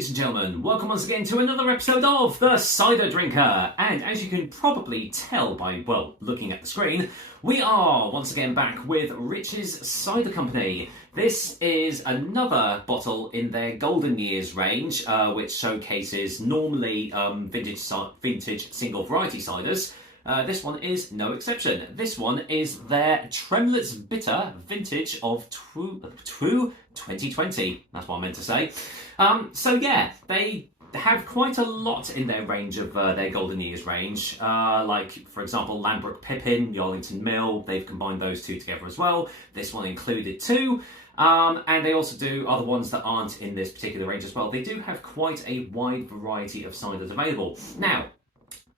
Ladies and gentlemen, welcome once again to another episode of The Cider Drinker. And as you can probably tell by, well, looking at the screen, we are once again back with Rich's Cider Company. This is another bottle in their Golden Years range, which showcases normally vintage single variety ciders. This one is no exception. This one is their Tremlett's Bitter Vintage of True 2020. That's what I meant to say. So yeah, they have quite a lot in their range of their Golden Years range. Like, for example, Lambrook Pippin, Yarlington Mill. They've combined those two together as well. This one included too. And they also do other ones that aren't in this particular range as well. They do have quite a wide variety of ciders available. Now,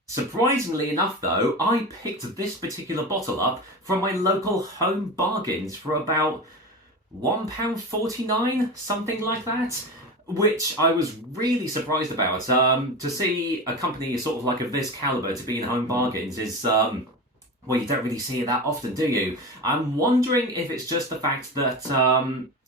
surprisingly enough though, I picked this particular bottle up from my local home bargains for about £1.49, something like that, which I was really surprised about. To see a company sort of like of this calibre to be in home bargains is, well, you don't really see it that often, do you? I'm wondering if it's just the fact that,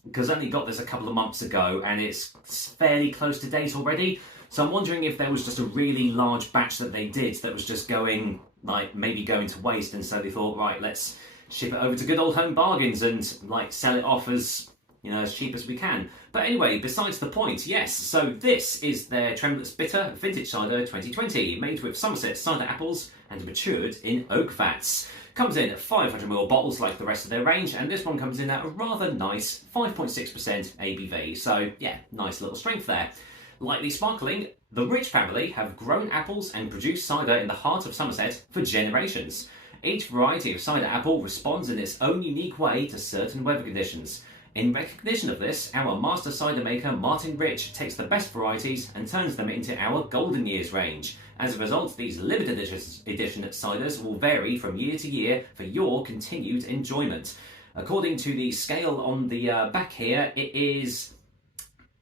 because I only got this a couple of months ago and it's fairly close to date already, so I'm wondering if there was just a really large batch that they did that was just going, like, maybe going to waste, and so they thought, right, let's ship it over to good old home bargains and, like, sell it off as, you know, as cheap as we can. But anyway, besides the point, yes, so this is their Tremlett's Bitter Vintage Cider 2020, made with Somerset cider apples and matured in oak vats. Comes in at 500ml bottles like the rest of their range, and this one comes in at a rather nice 5.6% ABV. So, yeah, nice little strength there. Lightly sparkling, the Rich family have grown apples and produced cider in the heart of Somerset for generations. Each variety of cider apple responds in its own unique way to certain weather conditions. In recognition of this, our master cider maker Martin Rich takes the best varieties and turns them into our Golden Years range. As a result, these limited edition ciders will vary from year to year for your continued enjoyment. According to the scale on the back here, it is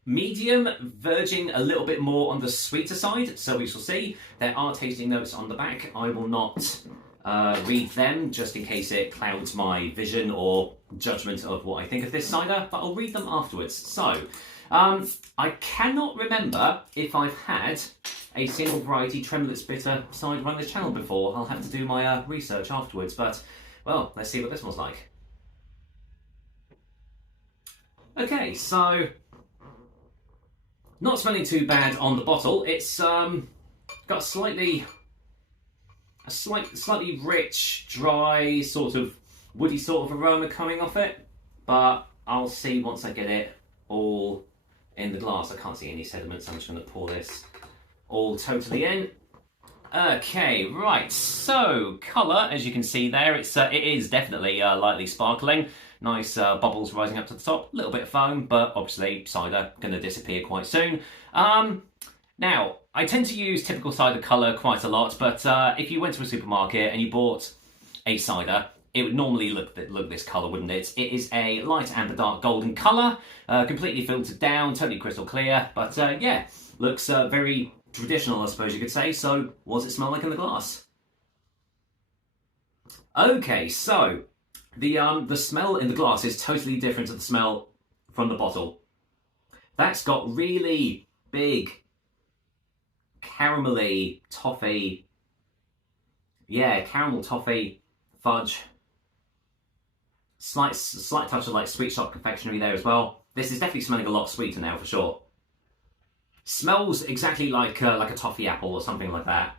medium, verging a little bit more on the sweeter side, so we shall see. There are tasting notes on the back. I will not read them just in case it clouds my vision or judgment of what I think of this cider, but I'll read them afterwards. So, I cannot remember if I've had a single variety Tremlett's Bitter cider on this channel before. I'll have to do my research afterwards, but, well, let's see what this one's like. Okay, so not smelling too bad on the bottle. It's got a slightly rich, dry, sort of woody sort of aroma coming off it, but I'll see once I get it all in the glass. I can't see any sediment, so I'm just going to pour this all totally in. Okay, right, so colour, as you can see there, it is definitely lightly sparkling. Nice bubbles rising up to the top, a little bit of foam, but obviously cider going to disappear quite soon. Now, I tend to use typical cider colour quite a lot, but if you went to a supermarket and you bought a cider, it would normally look this colour, wouldn't it? It is a light amber dark golden colour, completely filtered down, totally crystal clear, but yeah, looks very traditional, I suppose you could say. So, what does it smell like in the glass? Okay, so the smell in the glass is totally different to the smell from the bottle. That's got really big caramelly toffee, yeah, caramel toffee, fudge, slight touch of like sweet shop confectionery there as well. This is definitely smelling a lot sweeter now for sure. Smells exactly like a toffee apple or something like that.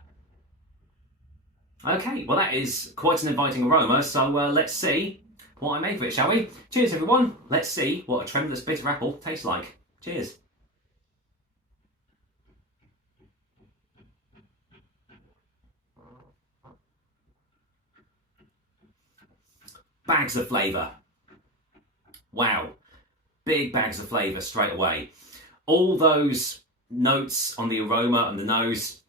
Okay, well that is quite an inviting aroma, so let's see what I make of it, shall we? Cheers everyone, let's see what a Tremlett's Bitter apple tastes like. Cheers. Bags of flavour. Wow, big bags of flavour straight away. All those notes on the aroma and the nose,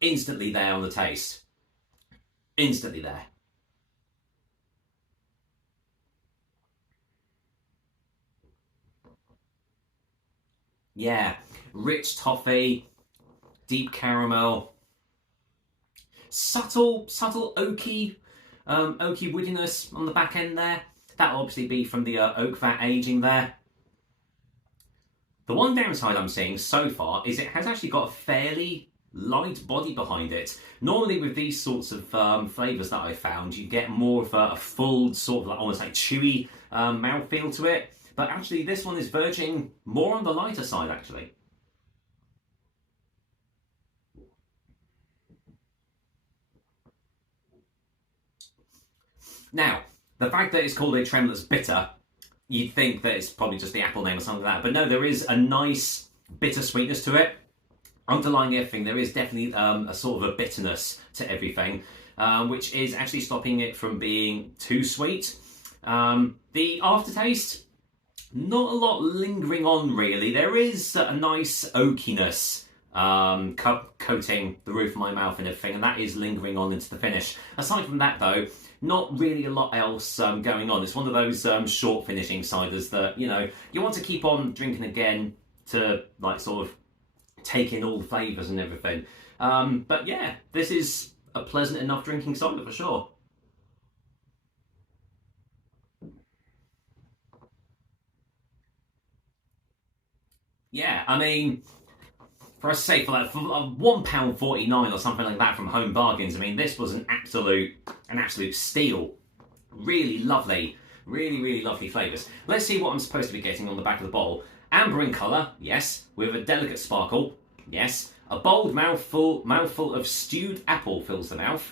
instantly there on the taste. Instantly there. Yeah, rich toffee, deep caramel, subtle oaky woodiness on the back end there. That'll obviously be from the oak vat aging there. The one downside I'm seeing so far is it has actually got a fairly light body behind it. Normally with these sorts of flavours that I found, you get more of a full sort of like, almost like chewy mouthfeel to it. But actually this one is verging more on the lighter side actually. Now, the fact that it's called a Tremlett's Bitter, you'd think that it's probably just the apple name or something like that. But no, there is a nice bitter sweetness to it. Underlying everything, there is definitely a sort of a bitterness to everything, which is actually stopping it from being too sweet. The aftertaste, not a lot lingering on really. There is a nice oakiness coating the roof of my mouth and everything, and that is lingering on into the finish. Aside from that though, not really a lot else going on. It's one of those short finishing ciders that, you know, you want to keep on drinking again to like sort of take in all the flavours and everything. But yeah, this is a pleasant enough drinking cider for sure. Yeah, I mean, for us to say for like £1.49 or something like that from Home Bargains, I mean, this was an absolute steal. Really lovely, really lovely flavours. Let's see what I'm supposed to be getting on the back of the bottle. Amber in colour, yes, with a delicate sparkle, yes. A bold mouthful of stewed apple fills the mouth,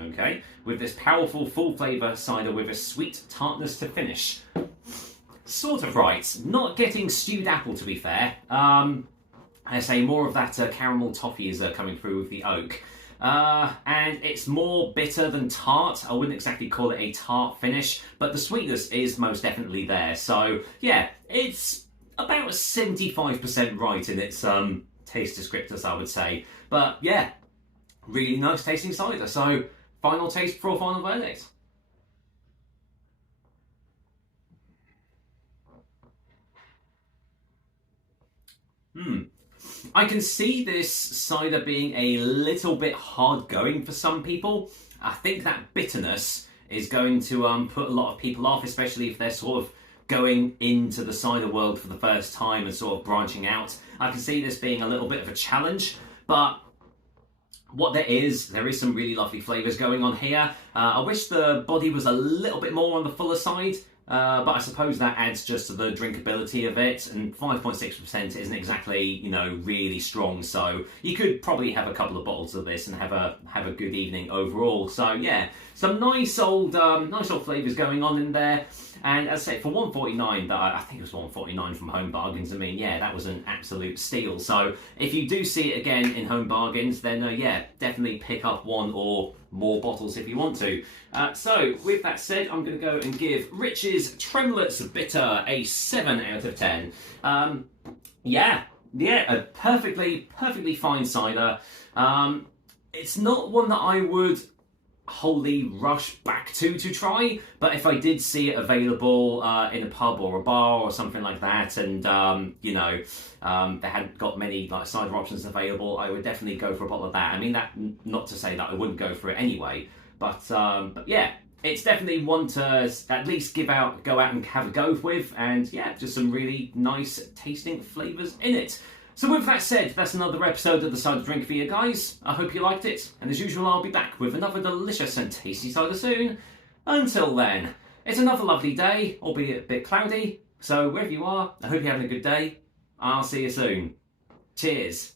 okay, with this powerful full flavour cider with a sweet tartness to finish. Sort of right, not getting stewed apple to be fair. I say more of that caramel toffee is coming through with the oak. And it's more bitter than tart. I wouldn't exactly call it a tart finish, but the sweetness is most definitely there. So yeah, it's about 75% right in its taste descriptors, I would say. But yeah, really nice tasting cider. So final taste for a final verdict. I can see this cider being a little bit hard going for some people. I think that bitterness is going to put a lot of people off, especially if they're sort of going into the cider world for the first time and sort of branching out. I can see this being a little bit of a challenge, but what there is some really lovely flavours going on here. I wish the body was a little bit more on the fuller side. But I suppose that adds just to the drinkability of it, and 5.6% isn't exactly, you know, really strong, so you could probably have a couple of bottles of this and have a good evening overall. So yeah, some nice old flavours going on in there. And as I say, for $1.49, I think it was $1.49 from Home Bargains. I mean, yeah, that was an absolute steal. So if you do see it again in Home Bargains, then yeah, definitely pick up one or more bottles if you want to. So with that said, I'm going to go and give Rich's Tremlett's Bitter a 7 out of 10. Yeah, a perfectly fine cider. It's not one that I would wholly rush back to try, but if I did see it available in a pub or a bar or something like that, and you know, they hadn't got many like cider options available, I would definitely go for a bottle of that. I mean, that not to say that I wouldn't go for it anyway, but yeah, it's definitely one to at least go out and have a go with, and yeah, just some really nice tasting flavours in it. So with that said, that's another episode of the Cider Drink for you guys. I hope you liked it, and as usual, I'll be back with another delicious and tasty cider soon. Until then, it's another lovely day, albeit a bit cloudy, so wherever you are, I hope you're having a good day. I'll see you soon. Cheers.